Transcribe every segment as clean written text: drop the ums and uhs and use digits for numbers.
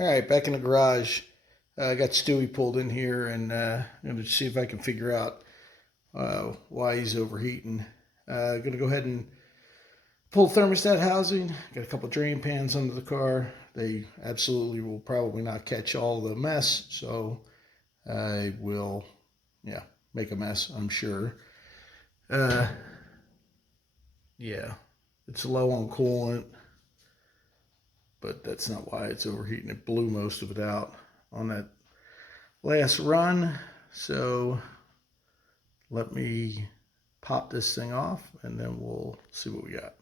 All right, back in the garage. I got Stewie pulled in here, and I'm going to see if I can figure out why he's overheating. Going to go ahead and pull thermostat housing. Got a couple drain pans under the car. They absolutely will probably not catch all the mess, so I will, make a mess, I'm sure. Yeah, it's low on coolant, but that's not why it's overheating. It blew most of it out on that last run. So let me pop this thing off and then we'll see what we got.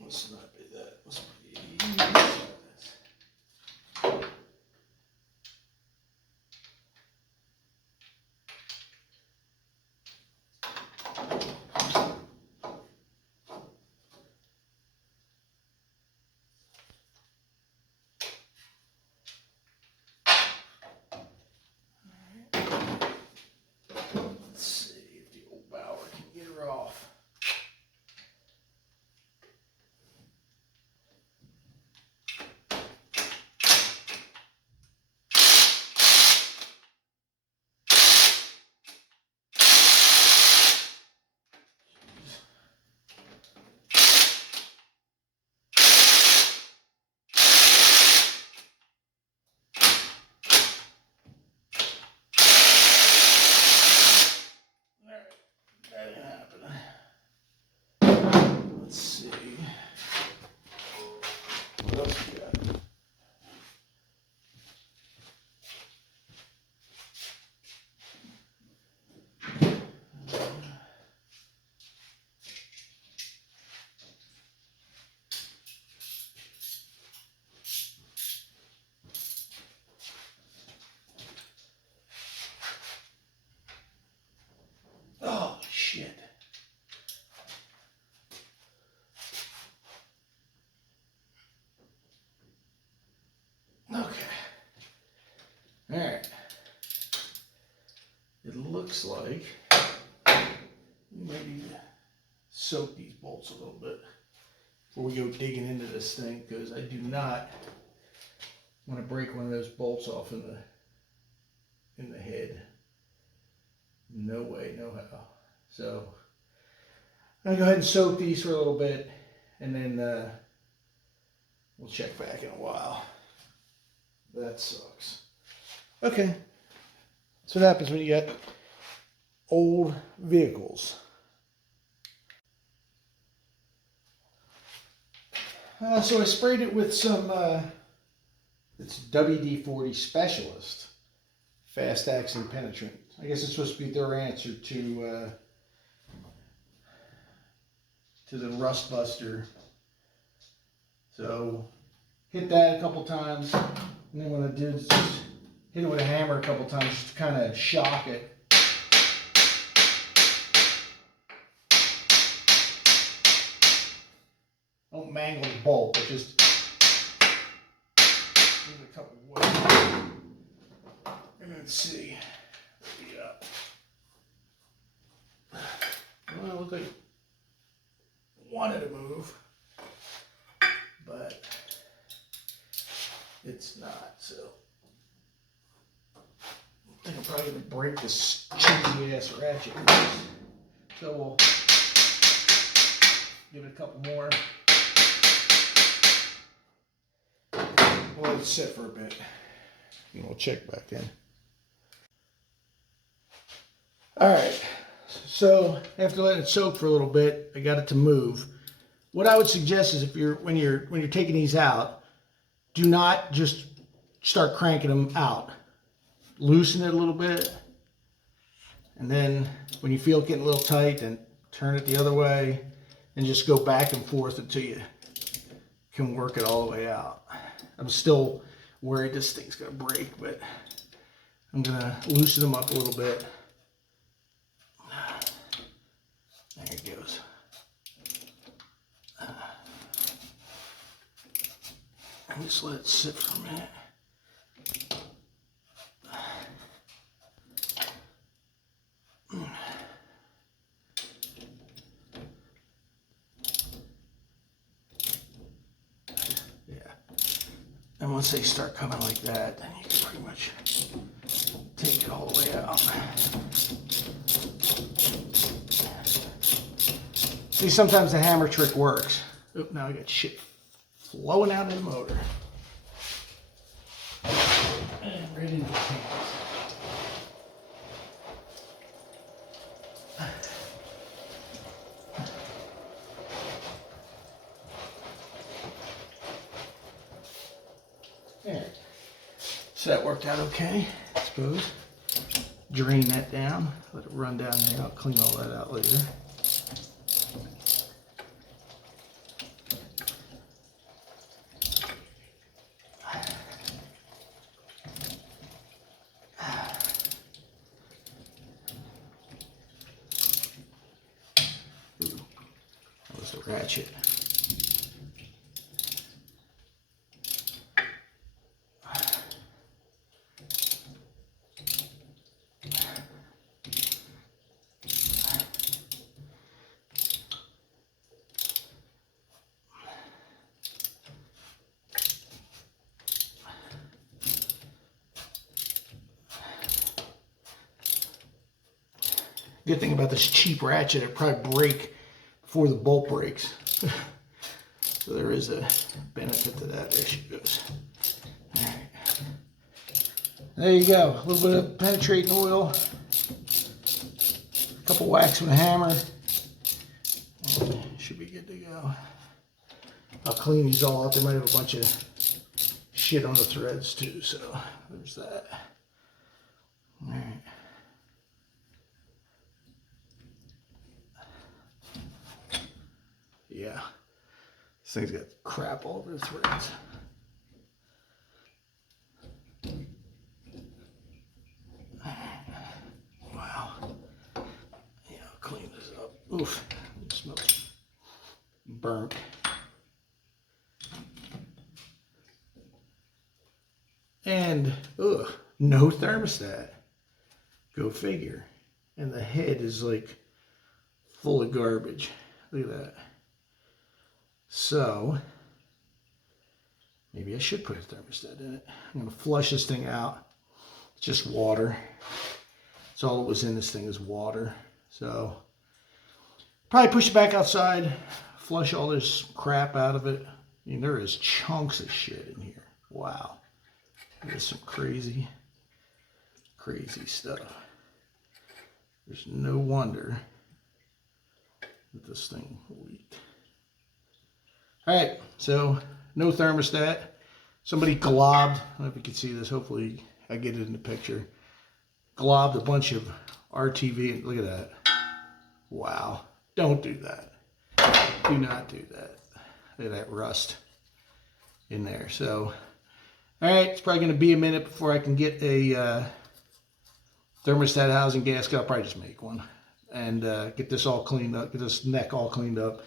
Must not be that. Must be this. Let's see if the old Bauer can get her off. That didn't happen. Let's see. What else we got? Oh, shit. Okay. All right. It looks like we might need to soak these bolts a little bit before we go digging into this thing, because I do not want to break one of those bolts off in the head. No way, no how. So I'm gonna go ahead and soak these for a little bit, and then we'll check back in a while. That sucks. Okay, that's what happens when you get old vehicles. So I sprayed it with some, it's WD-40 Specialist fast acting penetrant. I guess it's supposed to be their answer to the Rust Buster. So hit that a couple times, and then what I did is just hit it with a hammer a couple times just to kind of shock it. Don't mangle the bolt, but just give it a couple of waves. And then see what we got. Well, it looks like it wanted to move, but it's not, so I think I'm probably going to break this cheesy ass ratchet. So we'll give it a couple more. We'll let it sit for a bit, and we'll check back in. All right, so after letting it soak for a little bit, I got it to move. What I would suggest is when you're taking these out, do not just start cranking them out. Loosen it a little bit And then when you feel it getting a little tight, then turn it the other way and just go back and forth until you can work it all the way out. I'm still worried this thing's gonna break, but I'm gonna loosen them up a little bit. There it goes. And just let it sit for a minute. And once they start coming like that, then you can pretty much take it all the way out. See, sometimes the hammer trick works. Oop, now I got shit flowing out of the motor. And right into the pants. There. So that worked out okay, I suppose. Drain that down, let it run down there. I'll clean all that out later. Ooh, that was the ratchet. Good thing about this cheap ratchet, it'll probably break before the bolt breaks. So there is a benefit to that. There she goes. All right. There you go. A little bit of penetrating oil. A couple whacks with a hammer. And should be good to go. I'll clean these all out. They might have a bunch of shit on the threads too. So there's that. All right. Yeah, this thing's got crap all over the threads. Wow. Yeah, I'll clean this up. Oof, it smells burnt. And, ugh, no thermostat. Go figure. And the head is like full of garbage. Look at that. So, maybe I should put a thermostat in it. I'm going to flush this thing out. It's just water. That's all that was in this thing is water. So, probably push it back outside, flush all this crap out of it. I mean, there is chunks of shit in here. Wow. There's some crazy, crazy stuff. There's no wonder that this thing leaked. All right, so no thermostat. Somebody globbed, I don't know if you can see this, hopefully I get it in the picture. Globbed a bunch of RTV, look at that. Wow, don't do that. Do not do that. Look at that rust in there. So, all right, it's probably gonna be a minute before I can get a thermostat housing gasket. I'll probably just make one and get this all cleaned up, get this neck all cleaned up.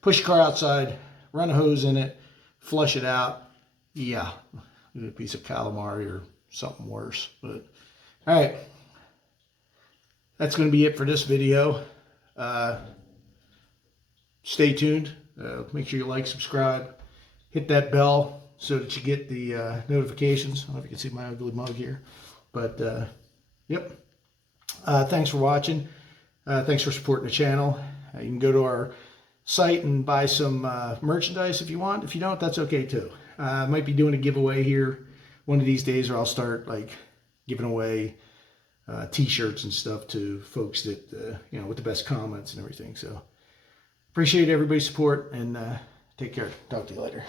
Push the car outside, run a hose in it, flush it out. Yeah, a piece of calamari or something worse. But all right, that's going to be it for this video. Stay tuned. Make sure you like, subscribe, hit that bell so that you get the notifications. I don't know if you can see my ugly mug here, but yep. Thanks for watching. Thanks for supporting the channel. You can go to our site and buy some merchandise if you want. If you don't, that's okay too. I might be doing a giveaway here one of these days, or I'll start like giving away t-shirts and stuff to folks that you know, with the best comments and everything. So appreciate everybody's support, and take care. Talk to you later.